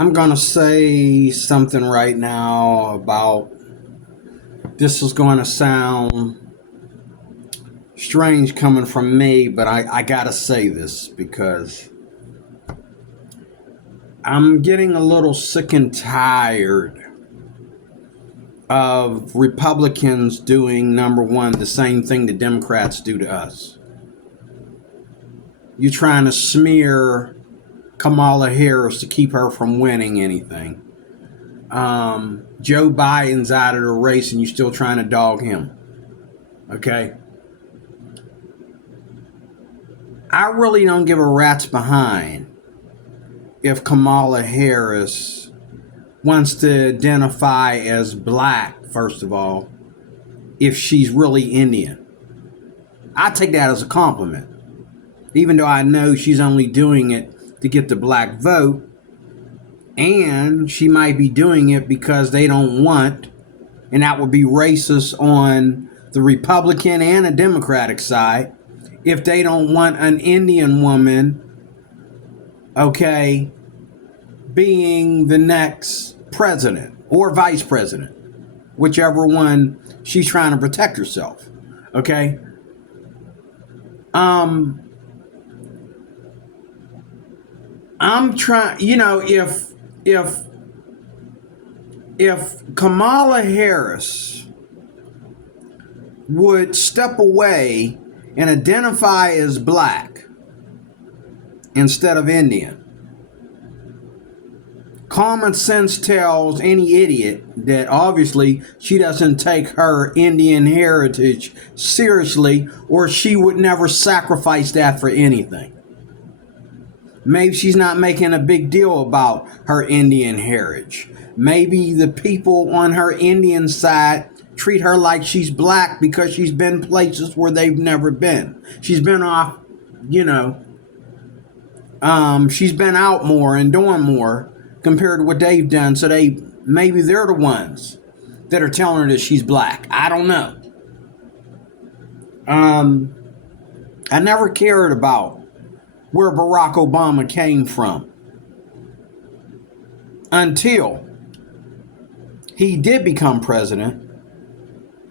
I'm going to say something right now about this is going to sound strange coming from me, but I got to say this because I'm getting a little sick and tired of Republicans doing, number one, the same thing the Democrats do to us. You're trying to smear Kamala Harris to keep her from winning anything. Joe Biden's out of the race and you're still trying to dog him. Okay? I really don't give a rat's behind if Kamala Harris wants to identify as black, first of all, if she's really Indian. I take that as a compliment. Even though I know she's only doing it to get the black vote, and she might be doing it because they don't want, and that would be racist on the Republican and the Democratic side, if they don't want an Indian woman, okay, being the next president or vice president, whichever one she's trying to protect herself, okay? I'm trying, if Kamala Harris would step away and identify as black instead of Indian, common sense tells any idiot that obviously she doesn't take her Indian heritage seriously, or she would never sacrifice that for anything. Maybe she's not making a big deal about her Indian heritage. Maybe the people on her Indian side treat her like she's black because she's been places where they've never been. She's been off, she's been out more and doing more compared to what they've done. So maybe they're the ones that are telling her that she's black. I don't know. I never cared about where Barack Obama came from until he did become president,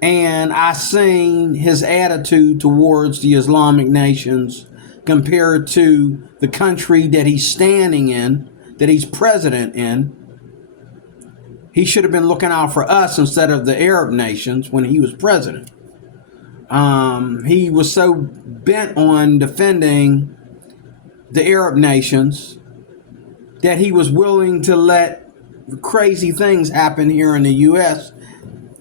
and I seen his attitude towards the Islamic nations compared to the country that he's standing in, that he's president in. He should have been looking out for us instead of the Arab nations when he was president. He was so bent on defending the Arab nations that he was willing to let crazy things happen here in the U.S.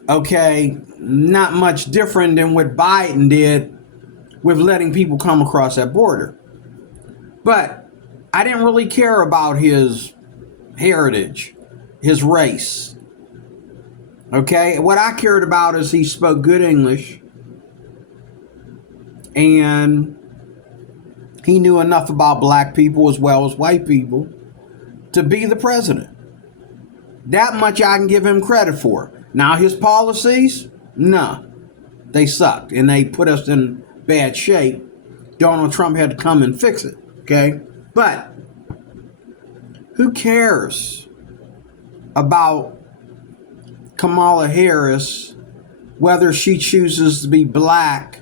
Okay, not much different than what Biden did with letting people come across that border. But I didn't really care about his heritage, his race. Okay, what I cared about is he spoke good English and he knew enough about black people as well as white people to be the president. That much I can give him credit for. Now his policies, no, they sucked and they put us in bad shape. Donald Trump had to come and fix it, okay? But who cares about Kamala Harris, whether she chooses to be black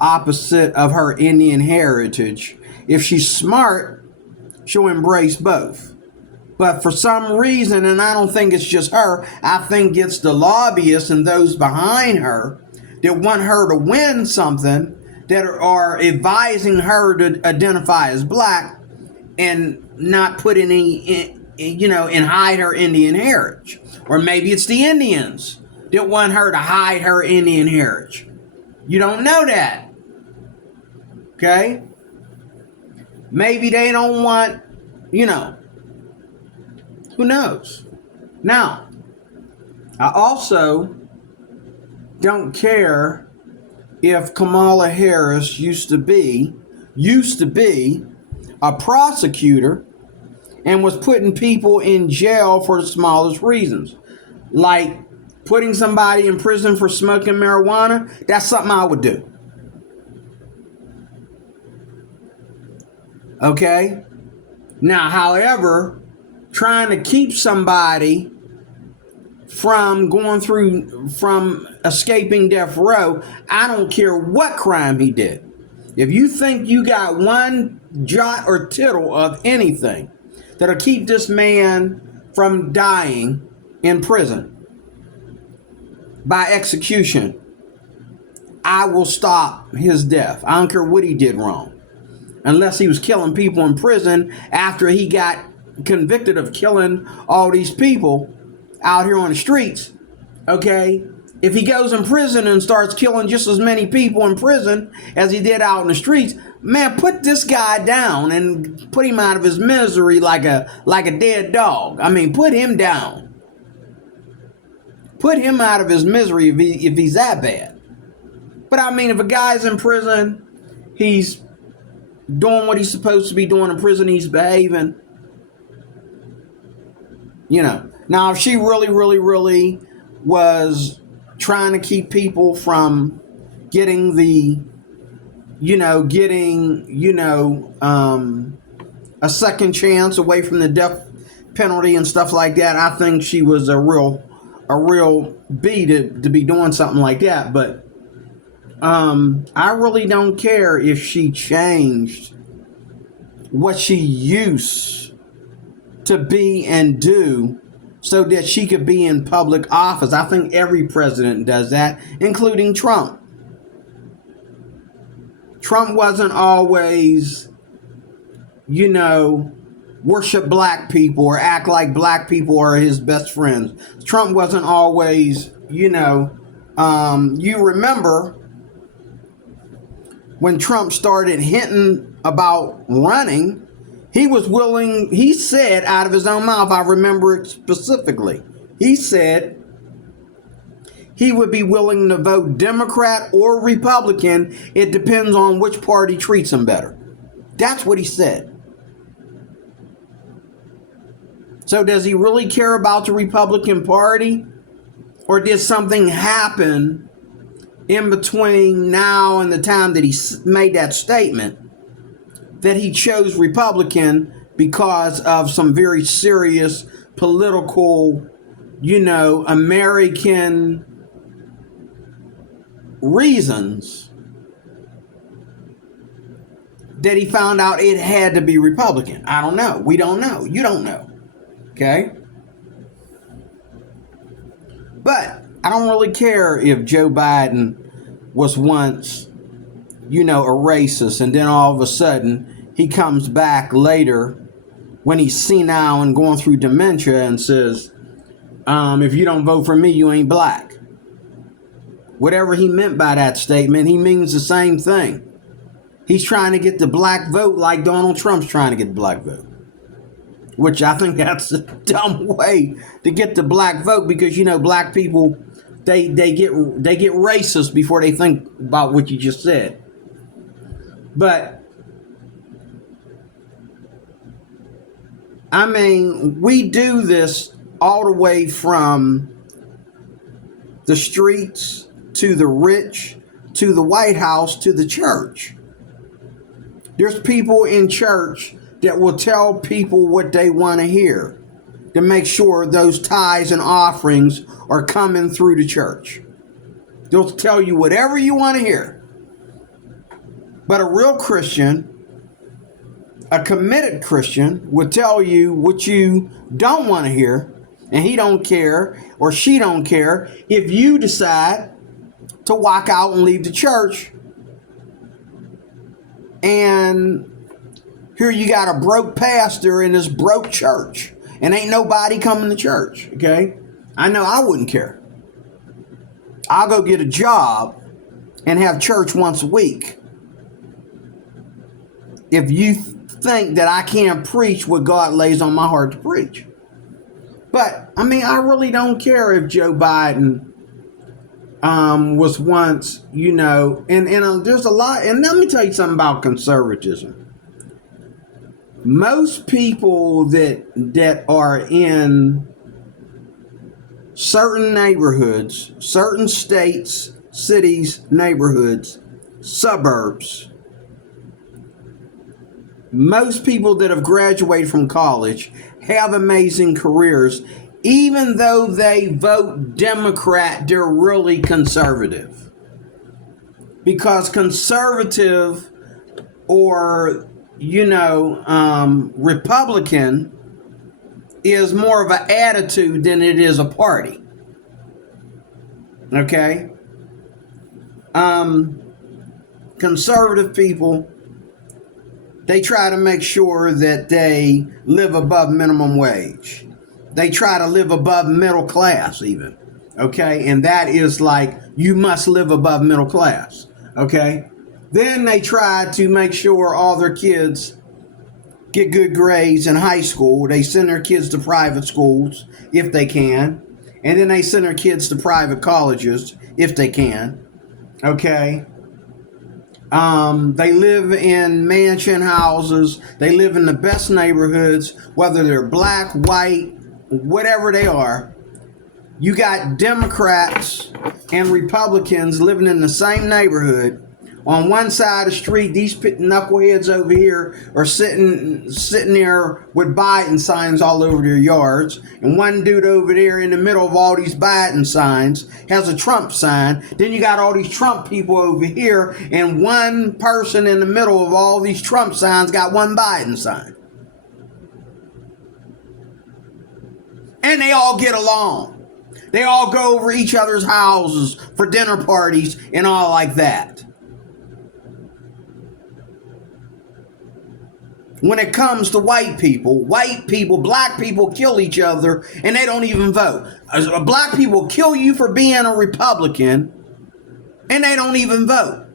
opposite of her Indian heritage? If she's smart, she'll embrace both. But for some reason, and I don't think it's just her, I think it's the lobbyists and those behind her that want her to win something, that are advising her to identify as black and not put any, and hide her Indian heritage. Or maybe it's the Indians that want her to hide her Indian heritage. You don't know that. Okay? Maybe they don't want, who knows? Now, I also don't care if Kamala Harris used to be a prosecutor and was putting people in jail for the smallest reasons. Like putting somebody in prison for smoking marijuana, that's something I would do. Okay? Now, however, trying to keep somebody from escaping death row. I don't care what crime he did. If you think you got one jot or tittle of anything that'll keep this man from dying in prison by execution, I will stop his death. I don't care what he did wrong. Unless he was killing people in prison after he got convicted of killing all these people out here on the streets. Okay? If he goes in prison and starts killing just as many people in prison as he did out in the streets, man, put this guy down and put him out of his misery like a dead dog. I mean, put him down. Put him out of his misery if he's that bad. But I mean, if a guy's in prison, he's doing what he's supposed to be doing in prison, he's behaving. You know. Now, if she really was trying to keep people from getting a second chance away from the death penalty and stuff like that, I think she was a real B to be doing something like that. But I really don't care if she changed what she used to be and do so that she could be in public office. I think every president does that, including Trump. Trump wasn't always, worship black people or act like black people are his best friends. Trump wasn't always, you remember when Trump started hinting about running, he said out of his own mouth, I remember it specifically, he said he would be willing to vote Democrat or Republican. It depends on which party treats him better. That's what he said. So does he really care about the Republican Party? Or did something happen in between now and the time that he made that statement that he chose Republican because of some very serious political, American reasons that he found out it had to be Republican? I don't know. We don't know. You don't know. Okay? But I don't really care if Joe Biden was once, a racist, and then all of a sudden he comes back later when he's senile and going through dementia and says, if you don't vote for me, you ain't black. Whatever he meant by that statement, he means the same thing. He's trying to get the black vote like Donald Trump's trying to get the black vote. Which I think that's a dumb way to get the black vote, because, black people, they get racist before they think about what you just said. But I mean, we do this all the way from the streets to the rich to the White House to the church. There's people in church that will tell people what they want to hear to make sure those tithes and offerings are coming through the church. They'll tell you whatever you want to hear. But a real Christian, a committed Christian, would tell you what you don't want to hear, and he don't care or she don't care if you decide to walk out and leave the church, and here you got a broke pastor in this broke church and ain't nobody coming to church. Okay, I know I wouldn't care. I'll go get a job and have church once a week if you think that I can't preach what God lays on my heart to preach. But I mean, I really don't care if Joe Biden was once, and there's a lot. And let me tell you something about conservatism. Most people that are in certain neighborhoods, certain states, cities, neighborhoods, suburbs, Most people that have graduated from college have amazing careers. Even though they vote Democrat, they're really conservative. Because conservative or, Republican is more of an attitude than it is a party. Okay? Conservative people, they try to make sure that they live above minimum wage. They try to live above middle class even. Okay? And that is like, you must live above middle class. Okay? Then they try to make sure all their kids get good grades in high school. They send their kids to private schools if they can. And then they send their kids to private colleges if they can. Okay? They live in mansion houses. They live in the best neighborhoods, whether they're black, white, whatever they are. You got Democrats and Republicans living in the same neighborhood. On one side of the street, these knuckleheads over here are sitting there with Biden signs all over their yards. And one dude over there in the middle of all these Biden signs has a Trump sign. Then you got all these Trump people over here. And one person in the middle of all these Trump signs got one Biden sign. And they all get along. They all go over each other's houses for dinner parties and all like that. When it comes to white people, black people kill each other and they don't even vote. Black people kill you for being a Republican and they don't even vote.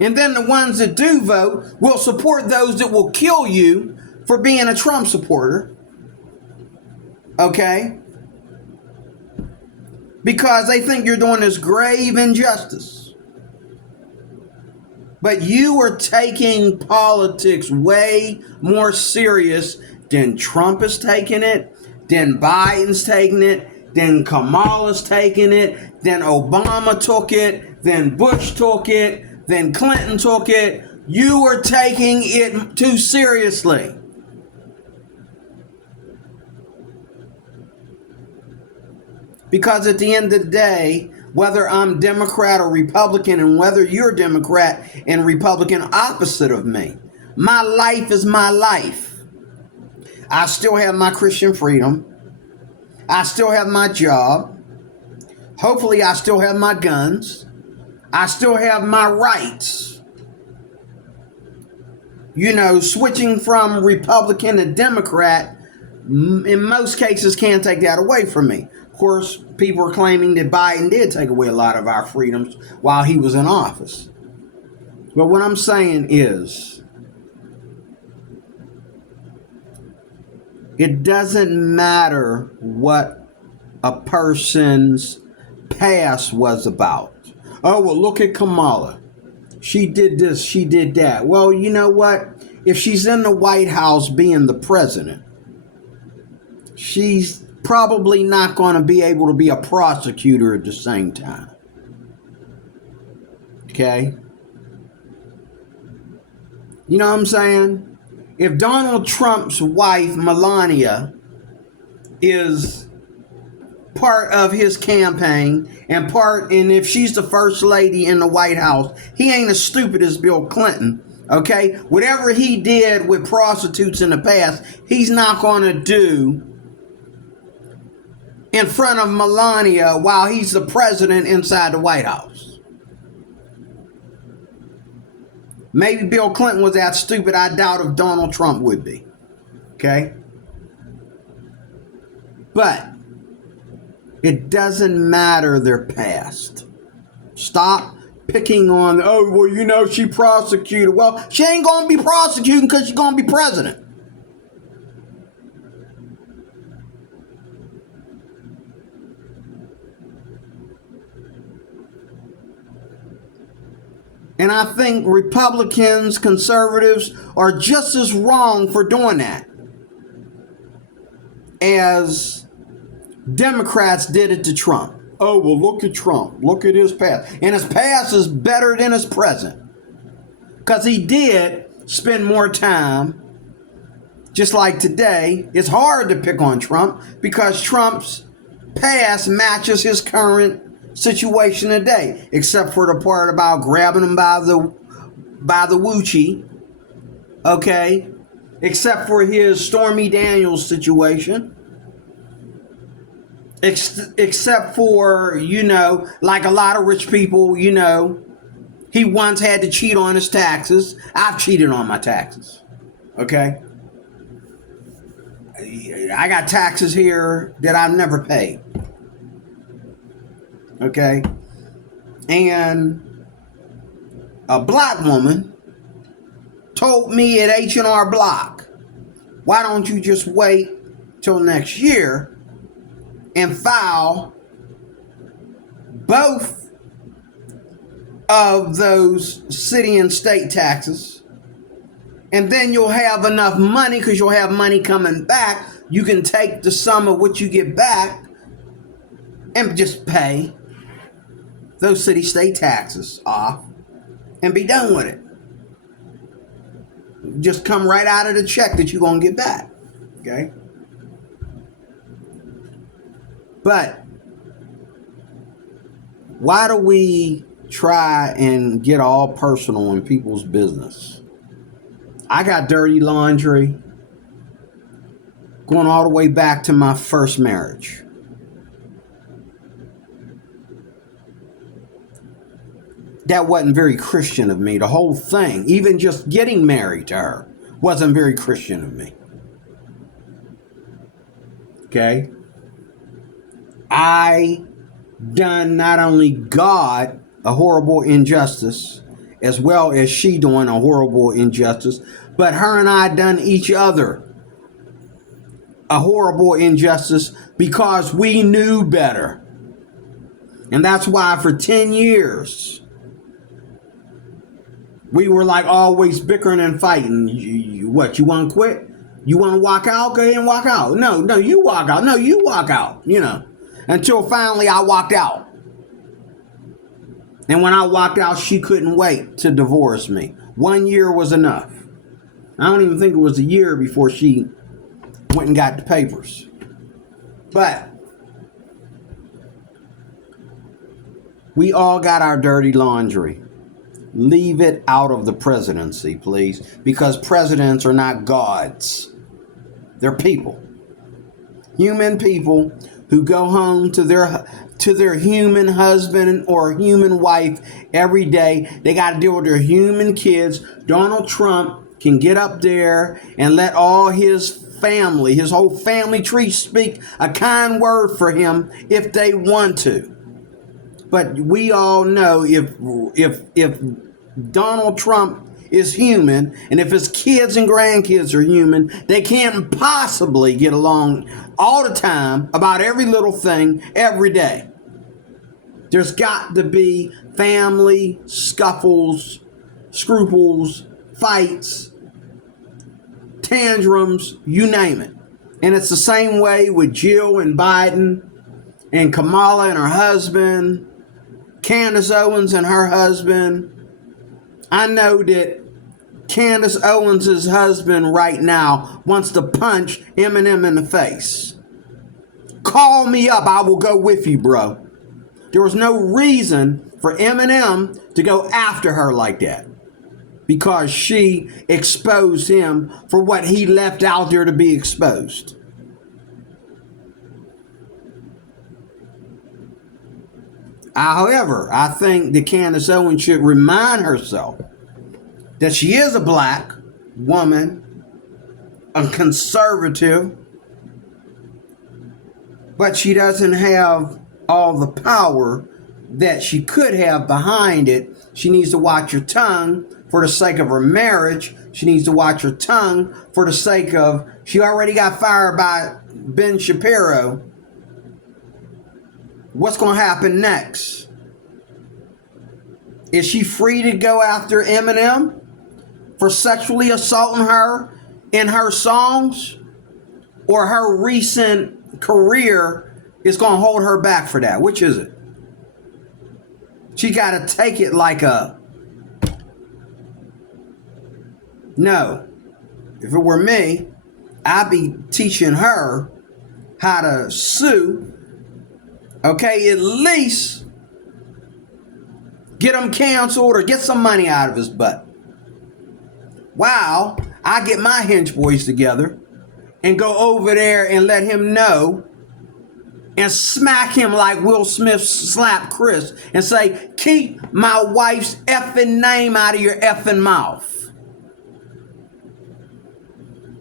And then the ones that do vote will support those that will kill you for being a Trump supporter. Okay? Because they think you're doing this grave injustice. But you are taking politics way more serious than Trump is taking it, than Biden's taking it, than Kamala's taking it, than Obama took it, than Bush took it, than Clinton took it. You are taking it too seriously. Because at the end of the day, whether I'm Democrat or Republican, and whether you're Democrat and Republican opposite of me, my life is my life. I still have my Christian freedom. I still have my job. Hopefully I still have my guns. I still have my rights. Switching from Republican to Democrat, in most cases, can't take that away from me. Of course, people are claiming that Biden did take away a lot of our freedoms while he was in office. But what I'm saying is, it doesn't matter what a person's past was about. Oh, well, look at Kamala. She did this, she did that. Well, you know what? If she's in the White House being the president, she's probably not going to be able to be a prosecutor at the same time. Okay? You know what I'm saying? If Donald Trump's wife, Melania, is part of his campaign and if she's the first lady in the White House, he ain't as stupid as Bill Clinton. Okay? Whatever he did with prostitutes in the past, he's not going to do in front of Melania while he's the president inside the White House. Maybe Bill Clinton was that stupid. I doubt if Donald Trump would be. Okay? But it doesn't matter their past. Stop picking on, she prosecuted. Well, she ain't going to be prosecuting because she's going to be president. And I think Republicans, conservatives are just as wrong for doing that as Democrats did it to Trump. Oh, well, look at Trump. Look at his past. And his past is better than his present. Because he did spend more time. Just like today, it's hard to pick on Trump because Trump's past matches his current situation today, except for the part about grabbing him by the Woochie, okay? Except for his Stormy Daniels situation. Except for, like a lot of rich people, he once had to cheat on his taxes. I've cheated on my taxes, okay? I got taxes here that I've never paid, okay? And a black woman told me at H&R Block, why don't you just wait till next year and file both of those city and state taxes, and then you'll have enough money, because you'll have money coming back. You can take the sum of what you get back and just pay those city state taxes off and be done with it. Just come right out of the check that you're going to get back. Okay? But why do we try and get all personal in people's business? I got dirty laundry going all the way back to my first marriage. That wasn't very Christian of me. The whole thing, even just getting married to her, wasn't very Christian of me. Okay? I done not only God a horrible injustice, as well as she doing a horrible injustice, but her and I done each other a horrible injustice because we knew better. And that's why for 10 years, we were like always bickering and fighting. You want to quit? You want to walk out? Go ahead and walk out. No, you walk out. No, you walk out, until finally I walked out. And when I walked out, she couldn't wait to divorce me. 1 year was enough. I don't even think it was a year before she went and got the papers. But we all got our dirty laundry. Leave it out of the presidency, please, because presidents are not gods. They're people. Human people who go home to their human husband or human wife every day. They got to deal with their human kids. Donald Trump can get up there and let all his family, his whole family tree, speak a kind word for him if they want to. But we all know if Donald Trump is human, and if his kids and grandkids are human, they can't possibly get along all the time about every little thing every day. There's got to be family scuffles, scruples, fights, tantrums, you name it. And it's the same way with Jill and Biden and Kamala and her husband, Candace Owens and her husband. I know that Candace Owens' husband right now wants to punch Eminem in the face. Call me up. I will go with you, bro. There was no reason for Eminem to go after her like that, because she exposed him for what he left out there to be exposed. However, I think that Candace Owens should remind herself that she is a black woman, a conservative, but she doesn't have all the power that she could have behind it. She needs to watch her tongue for the sake of her marriage. She needs to watch her tongue for the sake of, she already got fired by Ben Shapiro. What's going to happen next? Is she free to go after Eminem for sexually assaulting her in her songs? Or her recent career is going to hold her back for that? Which is it? She got to take it like No. If it were me, I'd be teaching her how to sue. Okay, at least get him canceled or get some money out of his butt. While I get my hench boys together and go over there and let him know and smack him like Will Smith slapped Chris and say, keep my wife's effing name out of your effing mouth.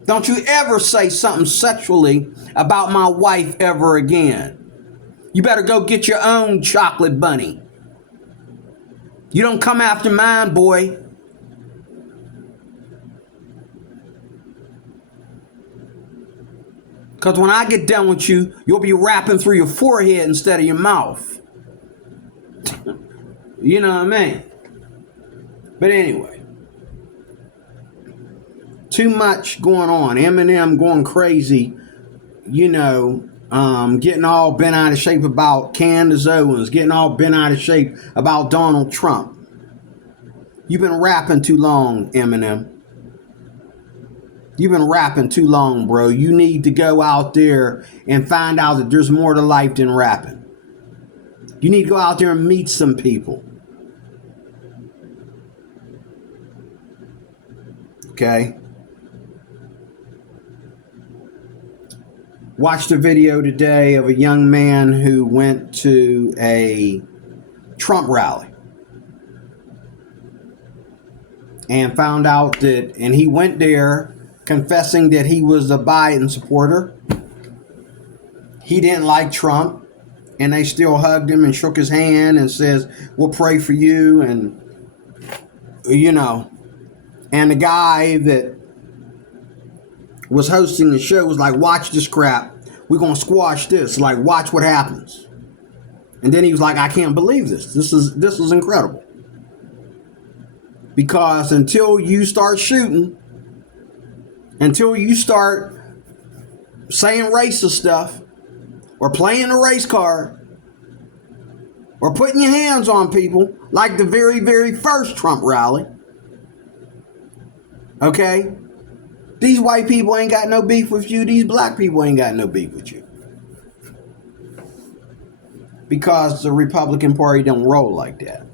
Don't you ever say something sexually about my wife ever again. You better go get your own chocolate bunny. You don't come after mine, boy. Because when I get done with you, you'll be rapping through your forehead instead of your mouth. You know what I mean? But anyway. Too much going on. Eminem going crazy. You know, getting all bent out of shape about Candace Owens. Getting all bent out of shape about Donald Trump. You've been rapping too long, Eminem. You've been rapping too long, bro. You need to go out there and find out that there's more to life than rapping. You need to go out there and meet some people. Okay? Watched a video today of a young man who went to a Trump rally. And found out that, and he went there confessing that he was a Biden supporter. He didn't like Trump, and they still hugged him and shook his hand and says, we'll pray for you. And, you know, and the guy that was hosting the show was like, watch this crap. We're going to squash this. Like, watch what happens. And then he was like, I can't believe this. This is incredible. Because until you start shooting, until you start saying racist stuff, or playing a race card, or putting your hands on people, like the very, very first Trump rally, okay? These white people ain't got no beef with you. These black people ain't got no beef with you. Because the Republican Party don't roll like that.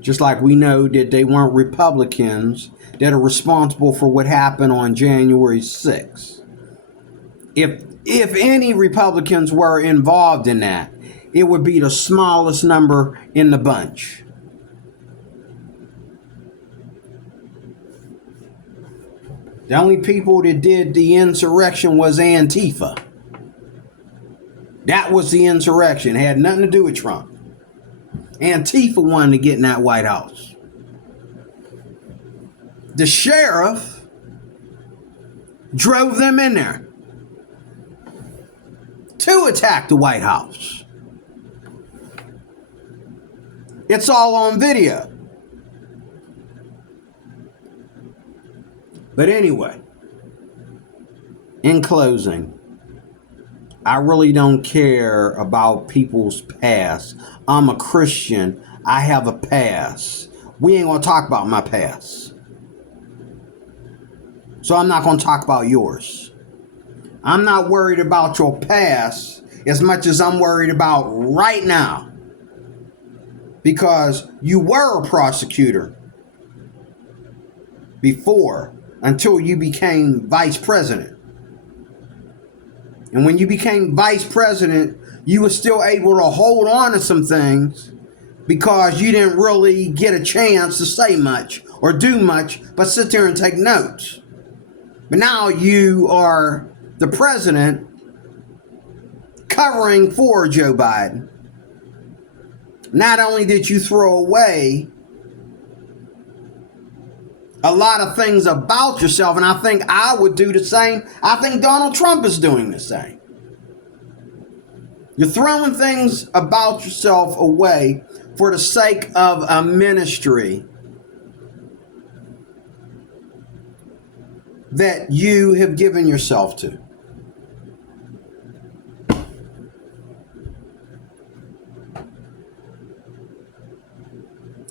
Just like we know that they weren't Republicans that are responsible for what happened on January 6th. If any Republicans were involved in that, it would be the smallest number in the bunch. The only people that did the insurrection was Antifa. That was the insurrection. It had nothing to do with Trump. Antifa wanted to get in that White House. The sheriff drove them in there to attack the White House. It's all on video. But anyway, in closing, I really don't care about people's past. I'm a Christian. I have a past. We ain't going to talk about my past. So I'm not going to talk about yours. I'm not worried about your past as much as I'm worried about right now. Because you were a prosecutor before, until you became vice president. And when you became vice president, you were still able to hold on to some things because you didn't really get a chance to say much or do much but sit there and take notes. But now you are the president covering for Joe Biden. Not only did you throw away a lot of things about yourself, and I think I would do the same. I think Donald Trump is doing the same. You're throwing things about yourself away for the sake of a ministry that you have given yourself to.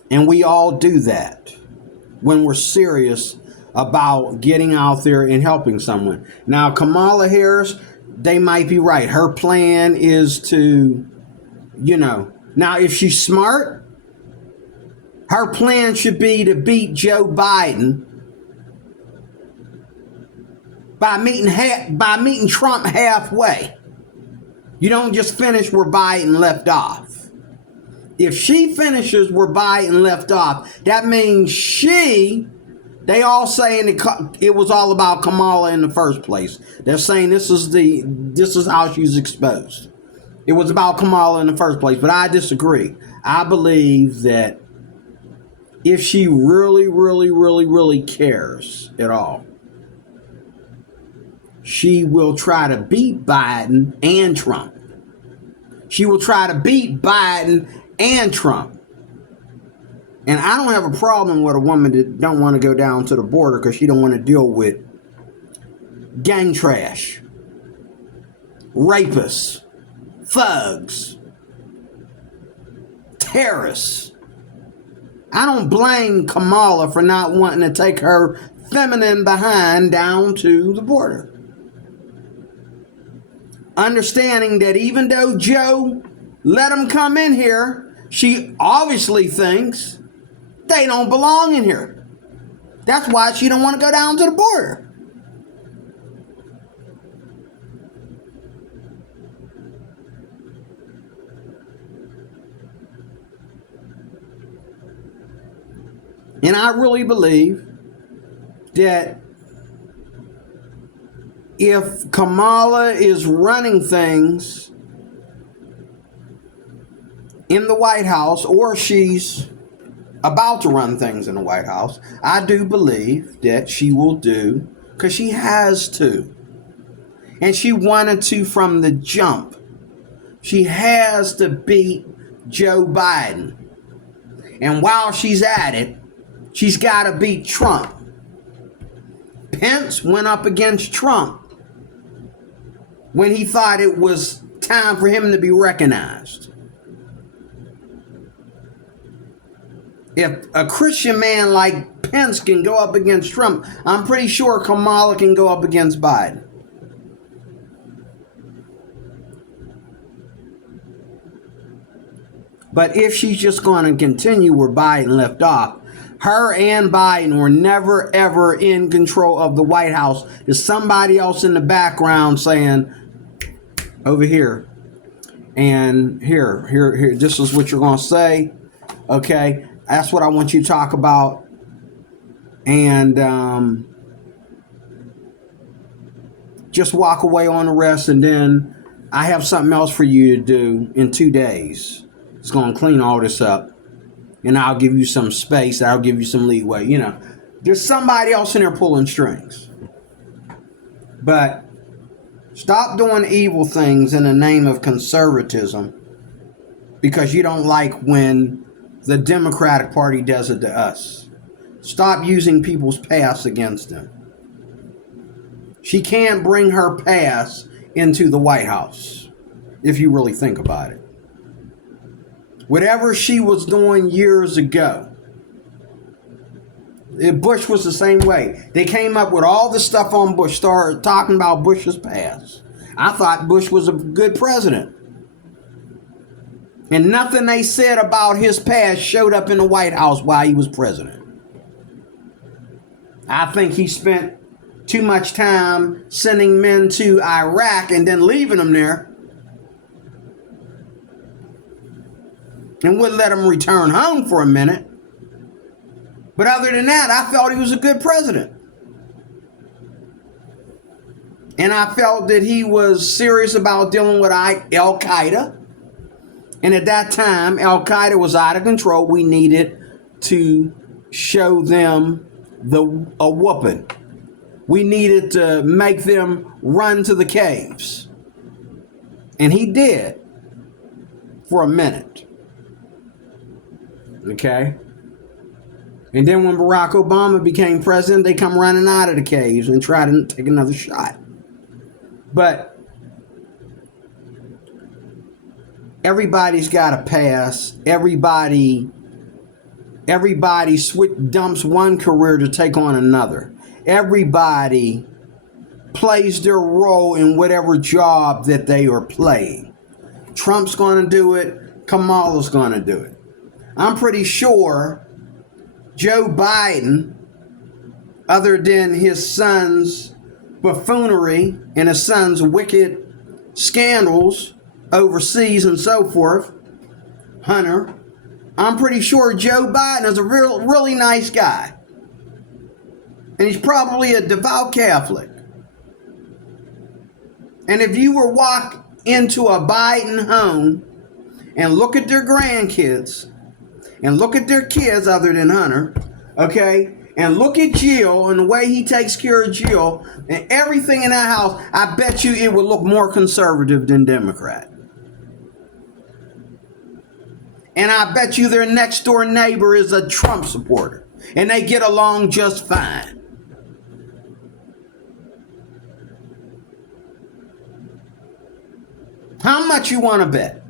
And we all do that. when we're serious about getting out there and helping someone. Now, Kamala Harris, they might be right. Her plan is to, now if she's smart, her plan should be to beat Joe Biden by meeting Trump halfway. You don't just finish where Biden left off. If she finishes where Biden left off, that means they all saying it was all about Kamala in the first place. They're saying this is how she's exposed. It was about Kamala in the first place, but I disagree. I believe that if she really, really, really, really cares at all, she will try to beat Biden and Trump. She will try to beat Biden and Trump. And I don't have a problem with a woman that don't want to go down to the border because she don't want to deal with gang trash, rapists, thugs, terrorists. I don't blame Kamala for not wanting to take her feminine behind down to the border. Understanding that even though Joe let them come in here, she obviously thinks they don't belong in here. That's why she don't want to go down to the border. And I really believe that if Kamala is running things in the White House, or she's about to run things in the White House, I do believe that she will do, because she has to. And she wanted to from the jump. She has to beat Joe Biden. And while she's at it, she's got to beat Trump. Pence went up against Trump when he thought it was time for him to be recognized. If a Christian man like Pence can go up against Trump, I'm pretty sure Kamala can go up against Biden. But if she's just going to continue where Biden left off, her and Biden were never, ever in control of the White House. There's somebody else in the background saying, over here, and here, this is what you're going to say. Okay, that's what I want you to talk about. And just walk away on the rest, and then I have something else for you to do in 2 days. It's going to clean all this up. And I'll give you some space. I'll give you some leeway. There's somebody else in there pulling strings. But stop doing evil things in the name of conservatism because you don't like when the Democratic Party does it to us. Stop using people's past against them. She can't bring her past into the White House, if you really think about it. Whatever she was doing years ago, Bush was the same way. They came up with all the stuff on Bush, started talking about Bush's past. I thought Bush was a good president. And nothing they said about his past showed up in the White House while he was president. I think he spent too much time sending men to Iraq and then leaving them there. And wouldn't let him return home for a minute. But other than that, I felt he was a good president. And I felt that he was serious about dealing with Al-Qaeda. And at that time, Al-Qaeda was out of control. We needed to show them a whooping. We needed to make them run to the caves. And he did for a minute. Okay? And then when Barack Obama became president, they come running out of the caves and try to take another shot. But everybody's got a pass. Everybody Everybody dumps one career to take on another. Everybody plays their role in whatever job that they are playing. Trump's going to do it. Kamala's going to do it. I'm pretty sure Joe Biden, other than his son's buffoonery and his son's wicked scandals overseas and so forth, Hunter, I'm pretty sure Joe Biden is a really nice guy. And he's probably a devout Catholic. And if you were walk into a Biden home and look at their grandkids and look at their kids other than Hunter, okay, and look at Jill and the way he takes care of Jill and everything in that house, I bet you it would look more conservative than Democrat. And I bet you their next door neighbor is a Trump supporter. And they get along just fine. How much you want to bet?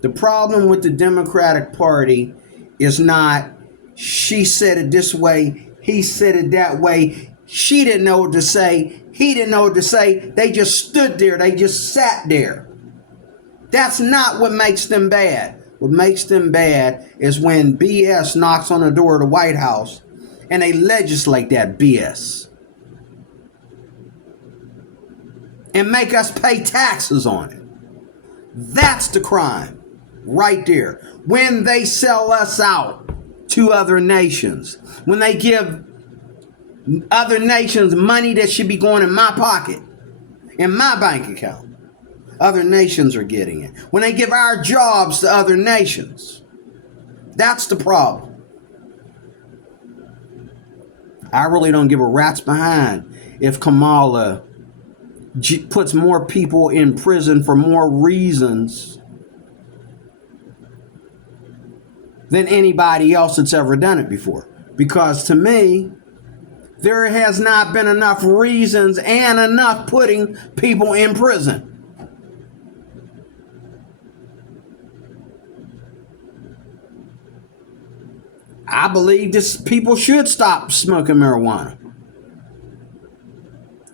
The problem with the Democratic Party is not she said it this way, he said it that way. She didn't know what to say. He didn't know what to say. They just stood there. They just sat there. That's not what makes them bad. What makes them bad is when BS knocks on the door of the White House and they legislate that BS and make us pay taxes on it. That's the crime right there. When they sell us out to other nations, when they give other nations money that should be going in my pocket, in my bank account. Other nations are getting it. When they give our jobs to other nations. That's the problem. I really don't give a rat's behind if Kamala puts more people in prison for more reasons than anybody else that's ever done it before. Because to me, there has not been enough reasons and enough putting people in prison. I believe people should stop smoking marijuana.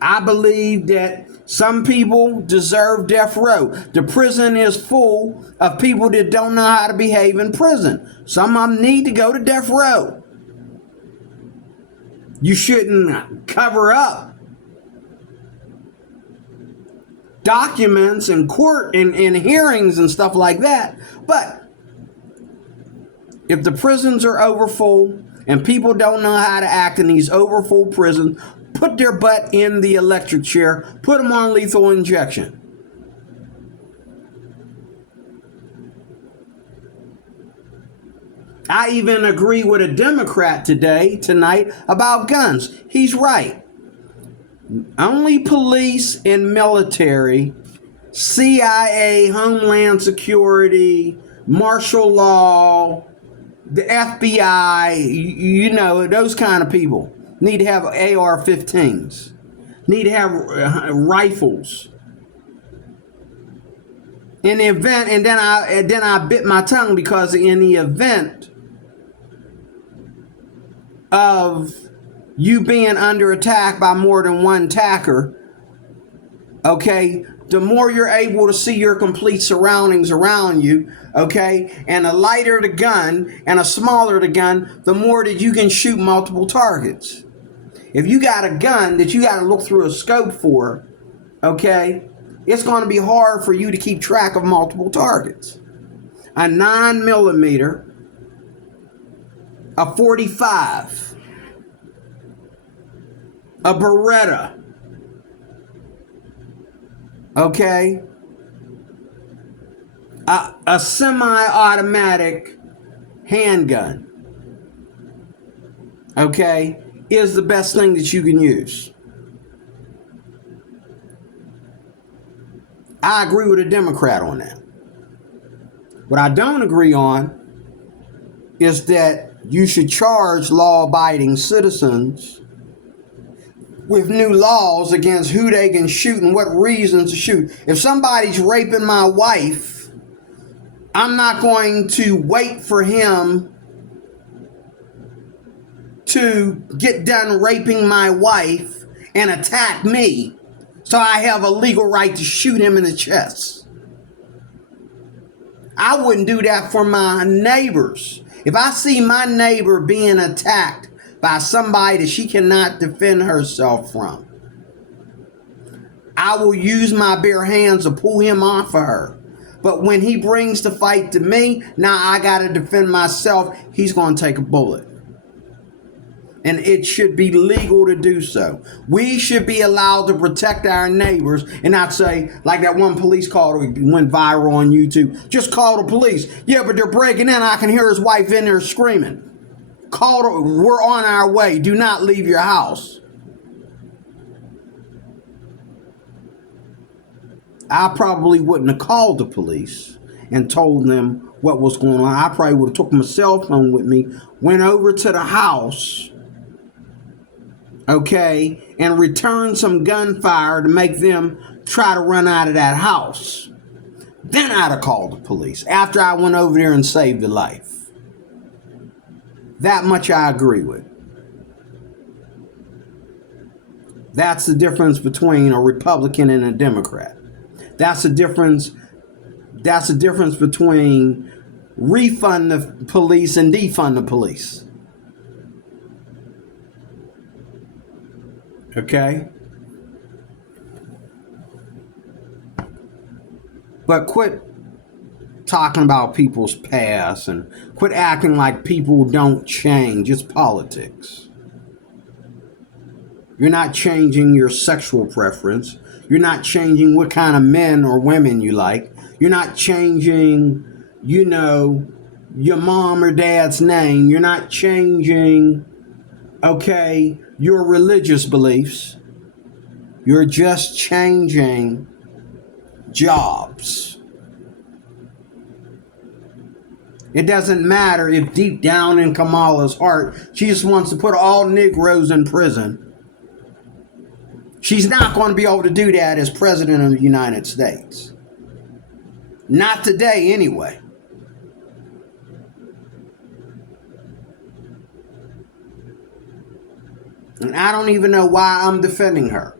I believe that some people deserve death row. The prison is full of people that don't know how to behave in prison. Some of them need to go to death row. You shouldn't cover up documents in court and hearings and stuff like that. But if the prisons are overfull and people don't know how to act in these overfull prisons, put their butt in the electric chair, put them on lethal injection. I even agree with a Democrat tonight about guns. He's right. Only police and military, CIA, Homeland Security, martial law, the FBI, those kind of people need to have AR-15s, need to have rifles. In the event, and then I bit my tongue because in the event of you being under attack by more than one attacker, okay, the more you're able to see your complete surroundings around you, okay, and the lighter the gun and the smaller the gun, the more that you can shoot multiple targets. If you got a gun that you got to look through a scope for, okay, it's going to be hard for you to keep track of multiple targets. A 9mm, a .45, a Beretta, okay, a semi-automatic handgun, okay, is the best thing that you can use. I agree with a Democrat on that. What I don't agree on is that you should charge law-abiding citizens with new laws against who they can shoot and what reasons to shoot. If somebody's raping my wife, I'm not going to wait for him to get done raping my wife and attack me so I have a legal right to shoot him in the chest. I wouldn't do that for my neighbors. If I see my neighbor being attacked by somebody that she cannot defend herself from, I will use my bare hands to pull him off of her. But when he brings the fight to me, now I got to defend myself. He's going to take a bullet. And it should be legal to do so. We should be allowed to protect our neighbors and not say, like that one police call that went viral on YouTube, just call the police. Yeah, but they're breaking in. I can hear his wife in there screaming. We're on our way. Do not leave your house. I probably wouldn't have called the police and told them what was going on. I probably would have took my cell phone with me, went over to the house, okay, and returned some gunfire to make them try to run out of that house. Then I'd have called the police after I went over there and saved the life. That much I agree with. That's the difference between a Republican and a Democrat. That's the difference between refund the police and defund the police. Okay? But quit talking about people's past and quit acting like people don't change. It's politics. You're not changing your sexual preference. You're not changing what kind of men or women you like. You're not changing, your mom or dad's name. You're not changing, your religious beliefs. You're just changing jobs. It doesn't matter if deep down in Kamala's heart, she just wants to put all Negroes in prison. She's not going to be able to do that as president of the United States. Not today, anyway. And I don't even know why I'm defending her.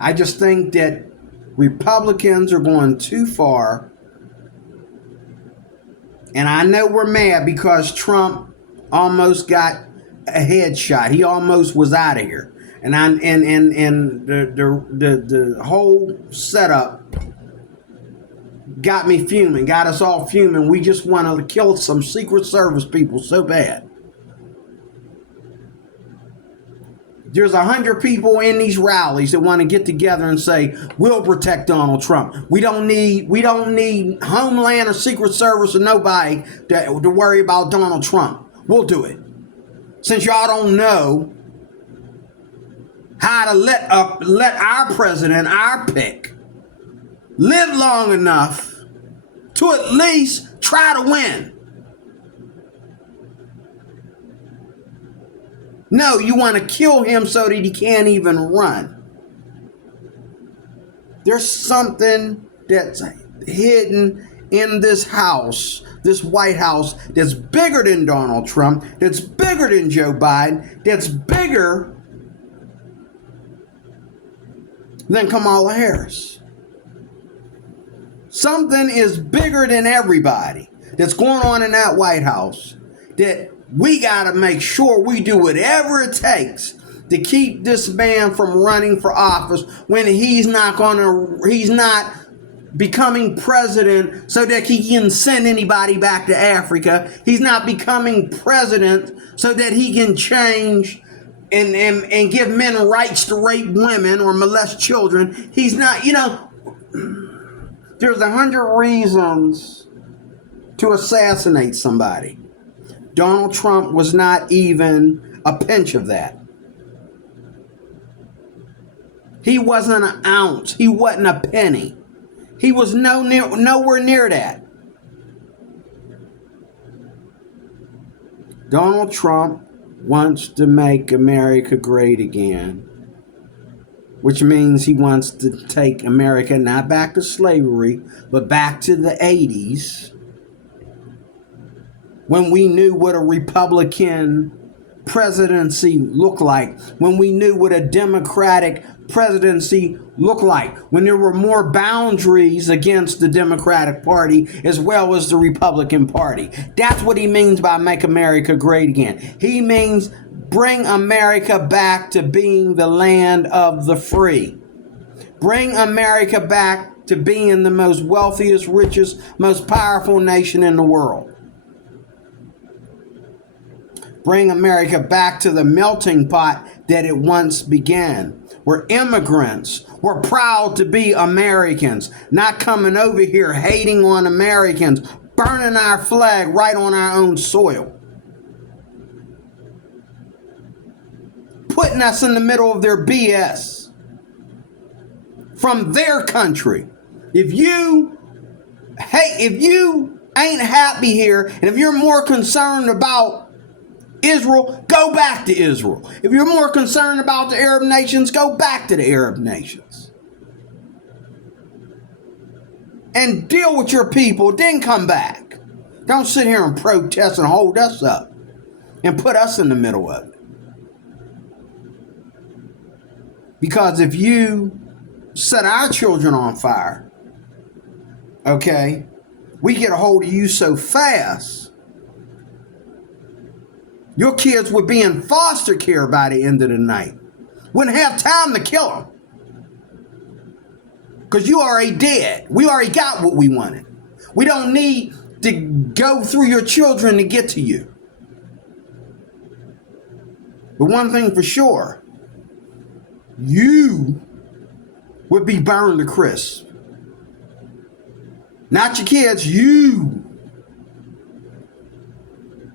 I just think that Republicans are going too far. And I know we're mad because Trump almost got a headshot. He almost was out of here. And the whole setup got me fuming, got us all fuming. We just want to kill some Secret Service people so bad. There's 100 people in these rallies that want to get together and say, we'll protect Donald Trump. We don't need Homeland or Secret Service or nobody to worry about Donald Trump. We'll do it. Since y'all don't know how to let our president, our pick, live long enough to at least try to win. No, you want to kill him so that he can't even run. There's something that's hidden in this house, this White House, that's bigger than Donald Trump, that's bigger than Joe Biden, that's bigger than Kamala Harris. Something is bigger than everybody that's going on in that White House that we got to make sure we do whatever it takes to keep this man from running for office when he's not becoming president so that he can send anybody back to Africa. He's not becoming president so that he can change and give men rights to rape women or molest children. He's not, there's 100 reasons to assassinate somebody. Donald Trump was not even a pinch of that. He wasn't an ounce. He wasn't a penny. He was nowhere near that. Donald Trump wants to make America great again. which means he wants to take America not back to slavery, but back to the 80s, when we knew what a Republican presidency looked like, when we knew what a Democratic presidency looked like, when there were more boundaries against the Democratic Party as well as the Republican Party. That's what he means by make America great again. He means bring America back to being the land of the free. Bring America back to being the most wealthiest, richest, most powerful nation in the world. Bring America back to the melting pot that it once began, where immigrants were proud to be Americans, not coming over here hating on Americans, burning our flag right on our own soil, putting us in the middle of their BS from their country. If you ain't happy here, and if you're more concerned about Israel, go back to Israel. If you're more concerned about the Arab nations, go back to the Arab nations. And deal with your people, then come back. Don't sit here and protest and hold us up and put us in the middle of it. Because if you set our children on fire, okay, we get a hold of you so fast, your kids would be in foster care by the end of the night. Wouldn't have time to kill them. Because you already dead. We already got what we wanted. We don't need to go through your children to get to you. But one thing for sure, you would be burned to crisp. Not your kids, you.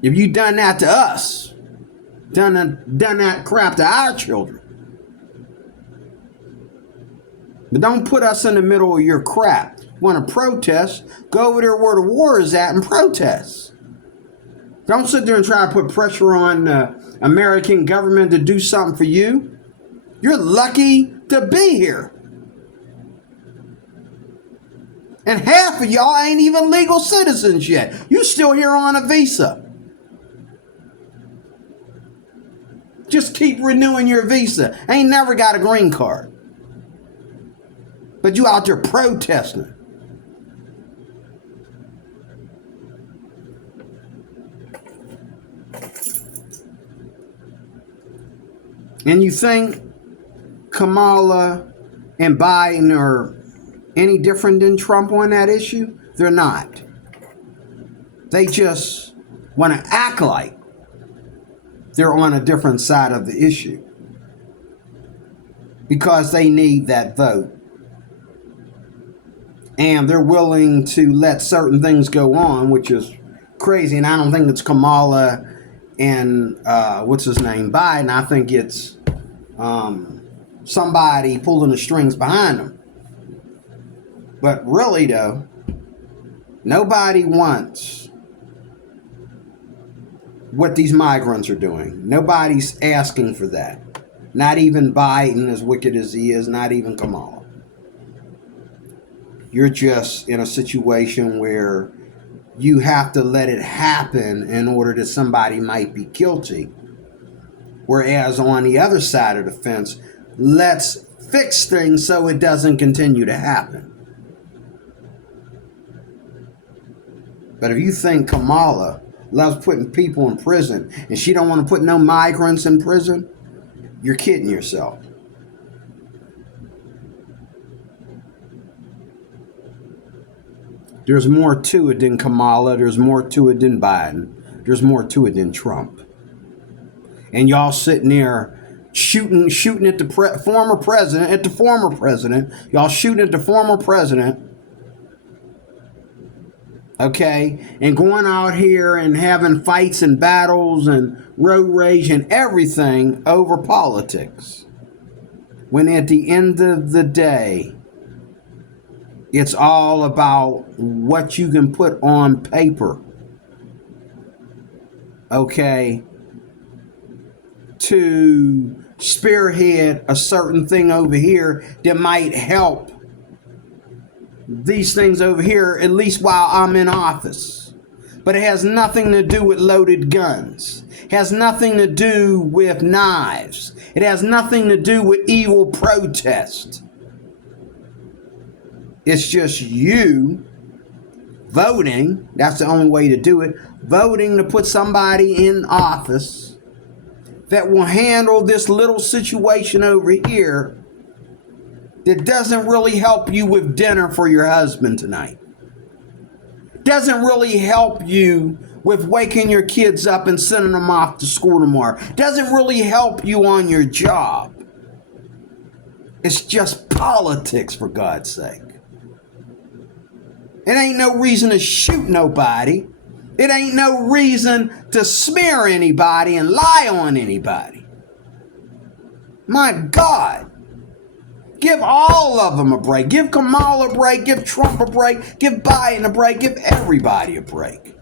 If you done that to us, done that crap to our children. But don't put us in the middle of your crap. Want to protest? Go over there where the war is at and protest. Don't sit there and try to put pressure on the American government to do something for you. You're lucky to be here. And half of y'all ain't even legal citizens yet. You still here on a visa. Just keep renewing your visa. Ain't never got a green card. But you out there protesting. And you think Kamala and Biden are any different than Trump on that issue? They're not. They just want to act like they're on a different side of the issue because they need that vote. And they're willing to let certain things go on, which is crazy. And I don't think it's Kamala and Biden. I think it's somebody pulling the strings behind them. But really, though, nobody wants what these migrants are doing. Nobody's asking for that. Not even Biden, as wicked as he is, not even Kamala. You're just in a situation where you have to let it happen in order that somebody might be guilty. Whereas on the other side of the fence, let's fix things so it doesn't continue to happen. But if you think Kamala loves putting people in prison and she don't want to put no migrants in prison, you're kidding yourself. There's more to it than Kamala. There's more to it than Biden. There's more to it than Trump. And y'all sitting there shooting at the former president. Y'all shooting at the former president. Okay, and going out here and having fights and battles and road rage and everything over politics. When at the end of the day, it's all about what you can put on paper. Okay, to spearhead a certain thing over here that might help these things over here, at least while I'm in office. But it has nothing to do with loaded guns. It has nothing to do with knives. It has nothing to do with evil protest. It's just you voting. That's the only way to do it. Voting to put somebody in office that will handle this little situation over here that doesn't really help you with dinner for your husband tonight. Doesn't really help you with waking your kids up and sending them off to school tomorrow. Doesn't really help you on your job. It's just politics, for God's sake. It ain't no reason to shoot nobody. It ain't no reason to smear anybody and lie on anybody. My God. Give all of them a break. Give Kamala a break. Give Trump a break. Give Biden a break. Give everybody a break.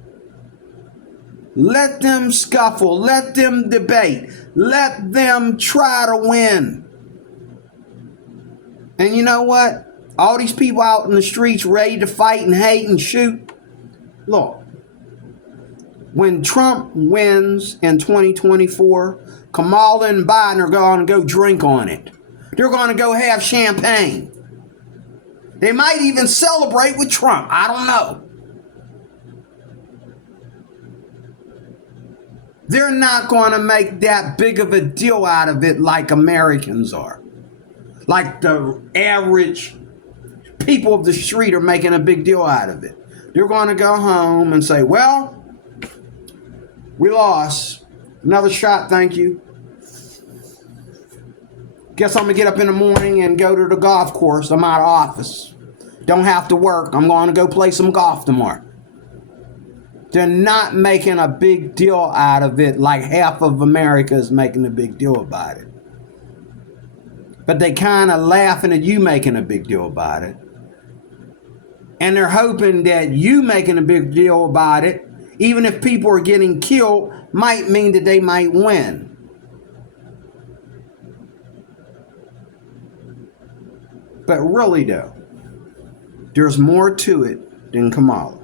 Let them scuffle. Let them debate. Let them try to win. And you know what? All these people out in the streets ready to fight and hate and shoot. Look, when Trump wins in 2024, Kamala and Biden are going to go drink on it. They're going to go have champagne. They might even celebrate with Trump. I don't know. They're not going to make that big of a deal out of it like Americans are. Like the average people of the street are making a big deal out of it. They're going to go home and say, well, we lost. Another shot, thank you. Guess I'm going to get up in the morning and go to the golf course. I'm out of office. Don't have to work. I'm going to go play some golf tomorrow. They're not making a big deal out of it like half of America is making a big deal about it. But they kind of laughing at you making a big deal about it. And they're hoping that you making a big deal about it, even if people are getting killed, might mean that they might win. But really though, there's more to it than Kamala.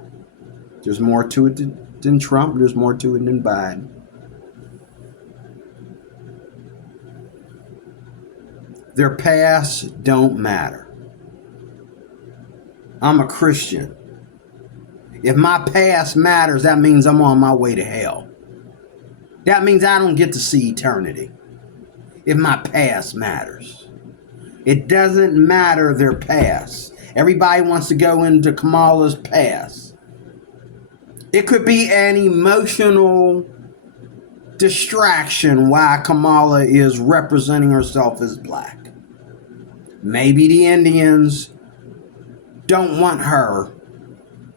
There's more to it than Trump. There's more to it than Biden. Their past don't matter. I'm a Christian. If my past matters, that means I'm on my way to hell. That means I don't get to see eternity. If my past matters. It doesn't matter their past. Everybody wants to go into Kamala's past. It could be an emotional distraction why Kamala is representing herself as black. Maybe the Indians don't want her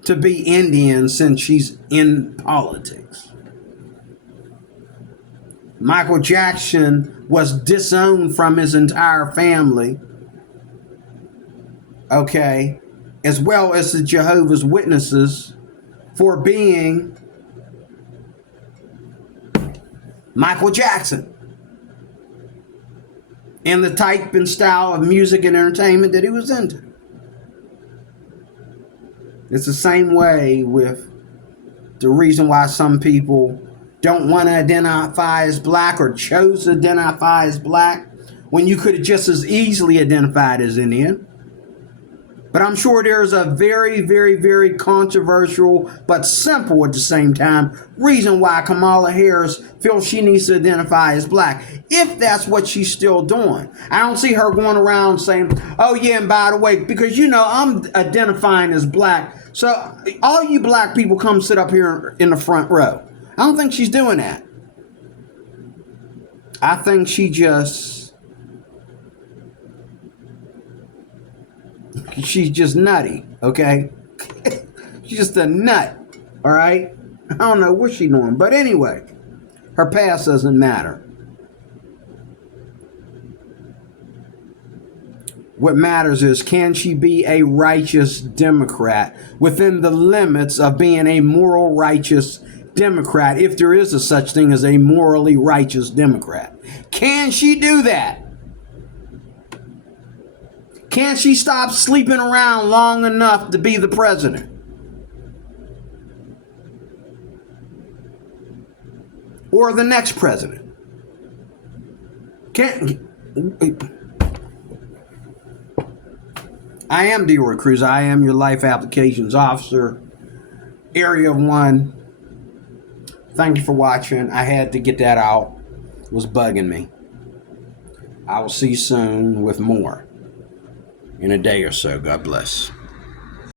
to be Indian since she's in politics. Michael Jackson was disowned from his entire family, okay, as well as the Jehovah's Witnesses for being Michael Jackson and the type and style of music and entertainment that he was into. It's the same way with the reason why some people don't want to identify as black or chose to identify as black when you could have just as easily identified as Indian. But I'm sure there's a very, very, very controversial, but simple at the same time, reason why Kamala Harris feels she needs to identify as black, if that's what she's still doing. I don't see her going around saying, oh yeah, and by the way, because you know I'm identifying as black, so all you black people come sit up here in the front row. I don't think she's doing that. I think she's just nutty, okay? She's just a nut, all right? I don't know what she's doing. But anyway, her past doesn't matter. What matters is, can she be a righteous Democrat within the limits of being a moral, righteous Democrat, if there is a such thing as a morally righteous Democrat? Can she do that? Can she stop sleeping around long enough to be the president? Or the next president? I am Deroy Cruz. I am your life applications officer. Area 1. Thank you for watching. I had to get that out. It was bugging me. I will see you soon with more in a day or so. God bless.